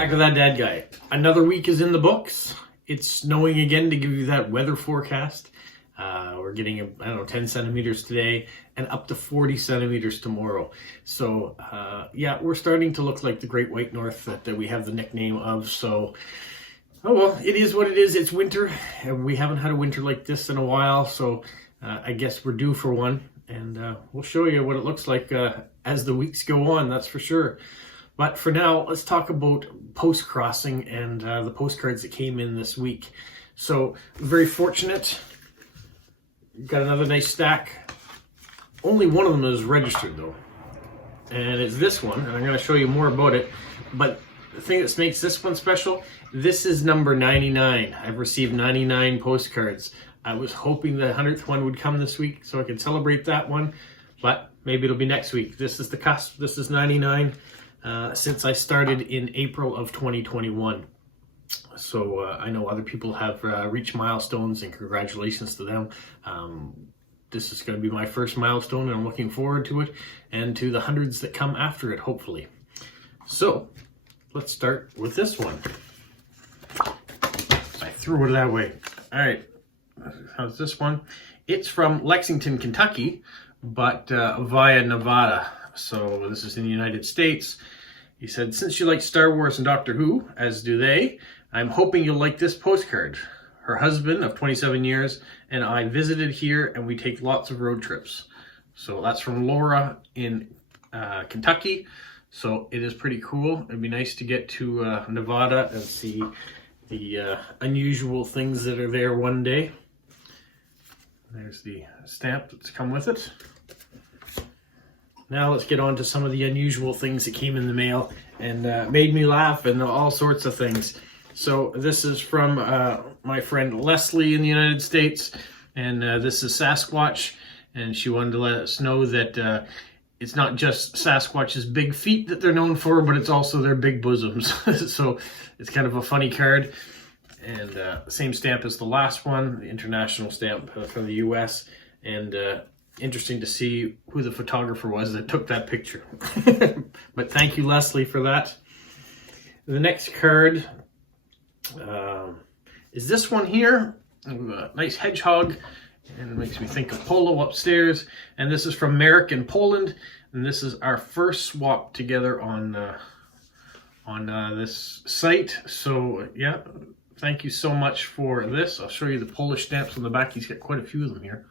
Back to that dad guy. Another week is in the books. It's snowing again to give you that weather forecast. We're getting, I don't know, 10 centimeters today and up to 40 centimeters tomorrow. So yeah, we're starting to look like the Great White North that we have the nickname of. So, oh well, it is what it is. It's winter and we haven't had a winter like this in a while. So I guess we're due for one, and we'll show you what it looks like as the weeks go on, that's for sure. But for now, let's talk about post-crossing and the postcards that came in this week. So, very fortunate. Got another nice stack. Only one of them is registered though. And it's this one, and I'm going to show you more about it. But the thing that makes this one special, this is number 99. I've received 99 postcards. I was hoping the 100th one would come this week so I could celebrate that one. But maybe it'll be next week. This is the cusp. This is 99. Since I started in April of 2021. So I know other people have reached milestones, and congratulations to them. This is going to be my first milestone, and I'm looking forward to it and to the hundreds that come after it, hopefully. So let's start with this one. I threw it that way. All right, how's this one? It's from Lexington, Kentucky, but via Nevada. So this is in the United States. He said, since you like Star Wars and Doctor Who, as do they, I'm hoping you'll like this postcard. Her husband of 27 years and I visited here, and we take lots of road trips. So that's from Laura in Kentucky. So it is pretty cool. It'd be nice to get to Nevada and see the unusual things that are there one day. There's the stamp that's come with it. Now let's get on to some of the unusual things that came in the mail and made me laugh and all sorts of things. So this is from my friend Leslie in the United States, and this is Sasquatch, and she wanted to let us know that it's not just Sasquatch's big feet that they're known for, but it's also their big bosoms. So it's kind of a funny card. And same stamp as the last one, the international stamp from the US, and interesting to see who the photographer was that took that picture. But thank you, Leslie, for that. The next card is this one here. A nice hedgehog, and it makes me think of Polo upstairs. And this is from Merrick in Poland, and this is our first swap together on this site. So yeah, thank you so much for this. I'll show you the Polish stamps on the back. He's got quite a few of them here.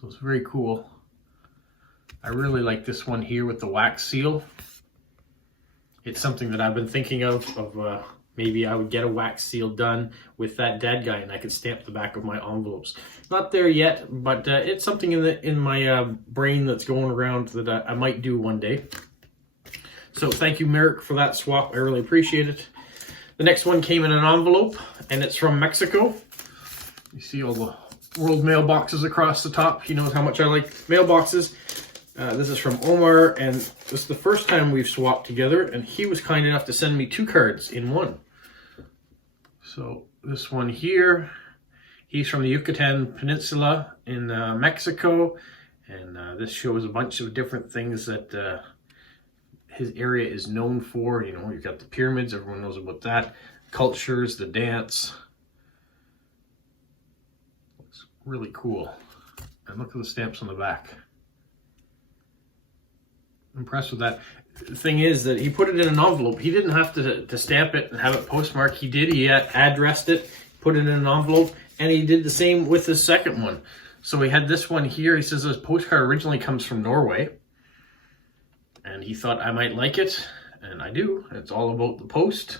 So it's very cool. I really like this one here with the wax seal. It's something that I've been thinking of maybe I would get a wax seal done with that dad guy, and I could stamp the back of my envelopes. Not there yet, but it's something in my brain that's going around that I might do one day. So thank you, Merrick, for that swap. I really appreciate it. The next one came in an envelope, and it's from Mexico. You see all the world mailboxes across the top. He knows how much I like mailboxes. This is from Omar, and this is the first time we've swapped together, and he was kind enough to send me 2 cards in one. So this one here, he's from the Yucatan Peninsula in Mexico, and this shows a bunch of different things that his area is known for. You know, you've got the pyramids, everyone knows about that, cultures, the dance. It's really cool. And look at the stamps on the back. Impressed with that. The thing is that he put it in an envelope. He didn't have to stamp it and have it postmarked. He did. He addressed it, put it in an envelope, and he did the same with his second one. So we had this one here. He says this postcard originally comes from Norway, and he thought I might like it, and I do. It's all about the post.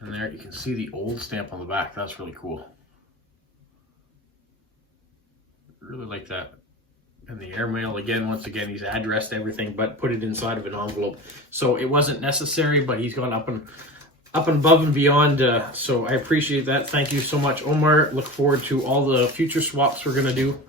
And there you can see the old stamp on the back. That's really cool. Really like that. And the airmail, again, once again, he's addressed everything but put it inside of an envelope. So it wasn't necessary, but he's gone up and above and beyond. So I appreciate that. Thank you so much, Omar. Look forward to all the future swaps we're going to do.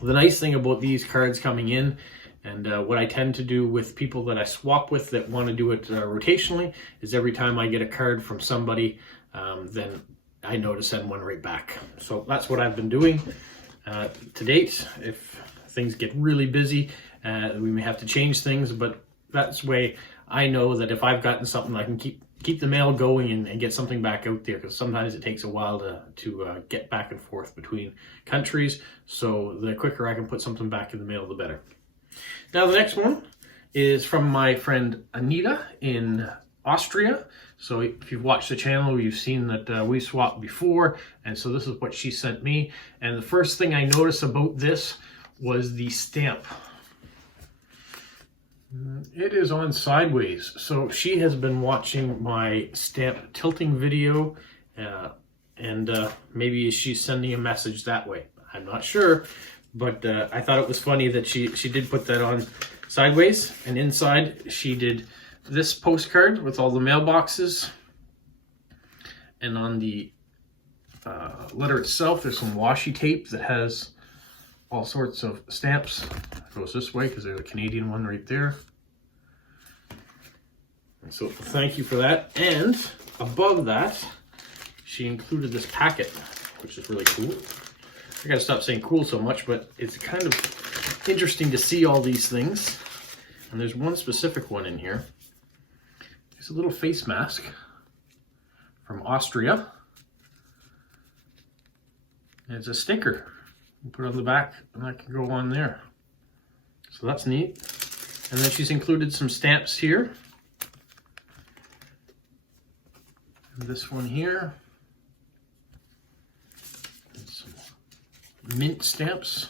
The nice thing about these cards coming in, and what I tend to do with people that I swap with that want to do it rotationally, is every time I get a card from somebody, then I know to send one right back. So that's what I've been doing. To date. If things get really busy, we may have to change things, but that's the way I know that if I've gotten something, I can keep the mail going and get something back out there, because sometimes it takes a while to get back and forth between countries. So the quicker I can put something back in the mail, the better. Now the next one is from my friend Anita in Austria. So if you've watched the channel, you've seen that we swapped before, and so this is what she sent me. And the first thing I noticed about this was the stamp. It is on sideways. So she has been watching my stamp tilting video, and maybe she's sending a message that way. I'm not sure, but I thought it was funny that she did put that on sideways, and inside she did this postcard with all the mailboxes, and on the letter itself there's some washi tape that has all sorts of stamps. It goes this way because there's a Canadian one right there. And so thank you for that. And above that, she included this packet, which is really cool. I gotta stop saying cool so much, but it's kind of interesting to see all these things. And there's one specific one in here. It's a little face mask from Austria. And it's a sticker. You put it on the back and that can go on there. So that's neat. And then she's included some stamps here. And this one here. And some mint stamps.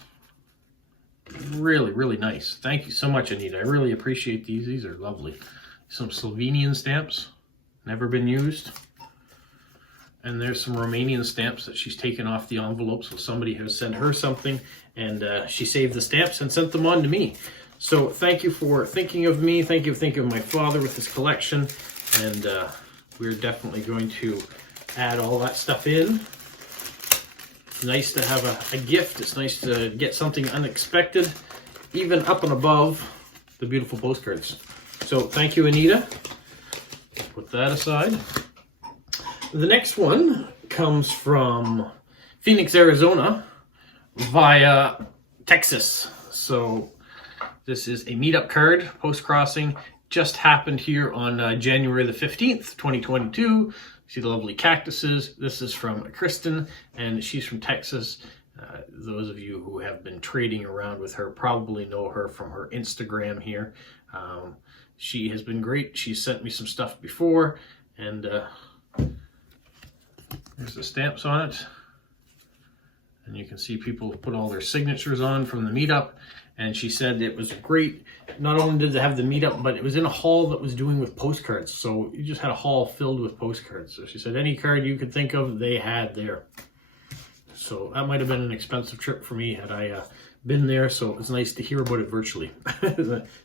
Really, really nice. Thank you so much, Anita. I really appreciate these. These are lovely. Some Slovenian stamps, never been used. And there's some Romanian stamps that she's taken off the envelope, so somebody has sent her something, and she saved the stamps and sent them on to me. So thank you for thinking of me. Thank you for thinking of my father with his collection, and we're definitely going to add all that stuff in. It's nice to have a gift. It's nice to get something unexpected, even up and above the beautiful postcards. So thank you, Anita. Put that aside. The next one comes from Phoenix, Arizona via Texas. So this is a meetup card, Postcrossing. Just happened here on January the 15th, 2022. See the lovely cactuses. This is from Kristen, and she's from Texas. Those of you who have been trading around with her probably know her from her Instagram here. She has been great. She's sent me some stuff before, and there's the stamps on it. And you can see people put all their signatures on from the meetup. And she said it was great. Not only did they have the meetup, but it was in a hall that was doing with postcards. So you just had a hall filled with postcards. So she said any card you could think of, they had there. So that might have been an expensive trip for me had I been there. So it's nice to hear about it virtually.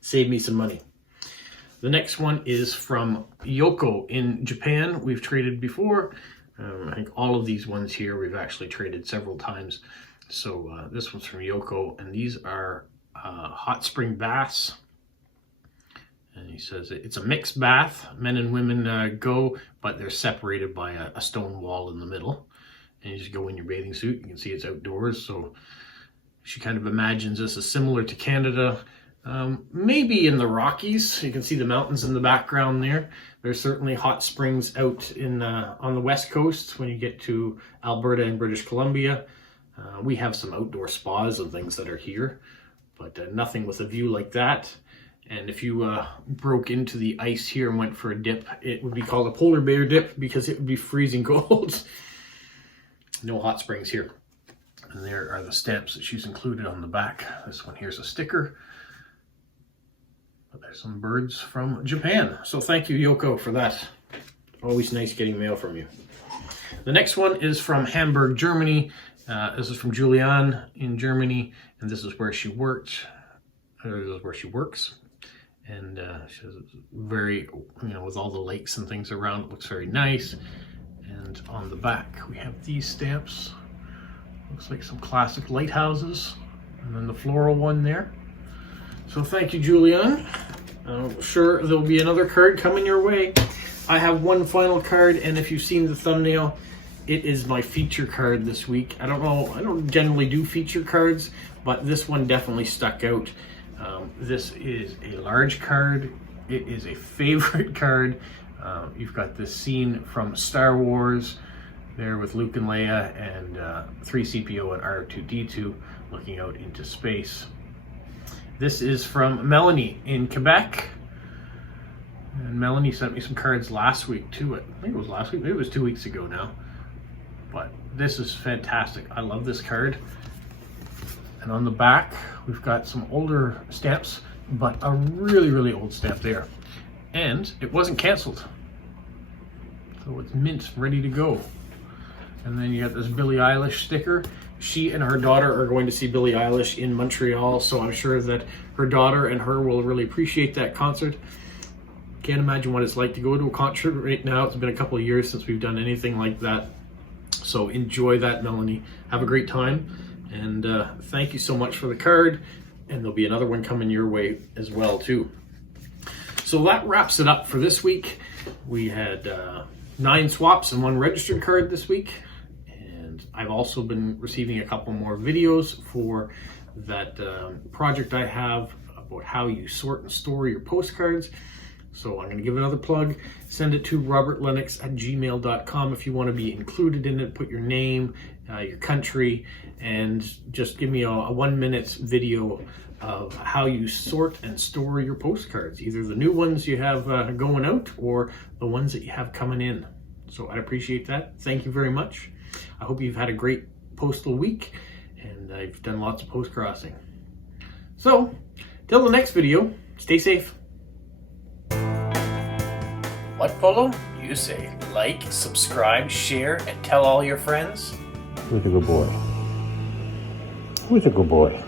Saved me some money. The next one is from Yoko in Japan. We've traded before. I think all of these ones here we've actually traded several times. So this one's from Yoko, and these are hot spring baths. And he says it's a mixed bath. Men and women go, but they're separated by a stone wall in the middle. And you just go in your bathing suit. You can see it's outdoors. So she kind of imagines this as similar to Canada. Maybe in the Rockies. You can see the mountains in the background there. There's certainly hot springs out in on the west coast when you get to Alberta and British Columbia. We have some outdoor spas and things that are here, but nothing with a view like that. And if you broke into the ice here and went for a dip, it would be called a polar bear dip because it would be freezing cold. No hot springs here. And there are the stamps that she's included on the back. This one here's a sticker. But there's some birds from Japan. So thank you, Yoko, for that. Always nice getting mail from you. The next one is from Hamburg, Germany. This is from Julianne in Germany, and this is where she worked. This is where she works. And she says it's very, with all the lakes and things around, it looks very nice. And on the back, we have these stamps. Looks like some classic lighthouses. And then the floral one there. So thank you, Julianne. I'm sure there'll be another card coming your way. I have one final card, and if you've seen the thumbnail, it is my feature card this week. I don't know, I don't generally do feature cards, but this one definitely stuck out. This is a large card. It is a favorite card. You've got this scene from Star Wars there with Luke and Leia, and 3CPO and R2D2 looking out into space. This is from Melanie in Quebec. And Melanie sent me some cards last week too. I think it was last week, maybe it was 2 weeks ago now. But this is fantastic. I love this card. And on the back, we've got some older stamps, but a really, really old stamp there. And it wasn't canceled. So it's mint, ready to go. And then you got this Billie Eilish sticker. She and her daughter are going to see Billie Eilish in Montreal, so I'm sure that her daughter and her will really appreciate that concert. Can't imagine what it's like to go to a concert right now. It's been a couple of years since we've done anything like that. So enjoy that, Melanie. Have a great time. And thank you so much for the card. And there'll be another one coming your way as well, too. So that wraps it up for this week. We had 9 swaps and 1 registered card this week. And I've also been receiving a couple more videos for that project I have about how you sort and store your postcards. So I'm going to give another plug. Send it to robertlennox@gmail.com if you want to be included in it. Put your name, your country, and just give me a 1-minute video of how you sort and store your postcards. Either the new ones you have going out or the ones that you have coming in. So I'd appreciate that. Thank you very much. I hope you've had a great postal week and I've done lots of post crossing. So, till the next video, stay safe. What, Polo? You say like, subscribe, share, and tell all your friends? Who's a good boy? Who's a good boy?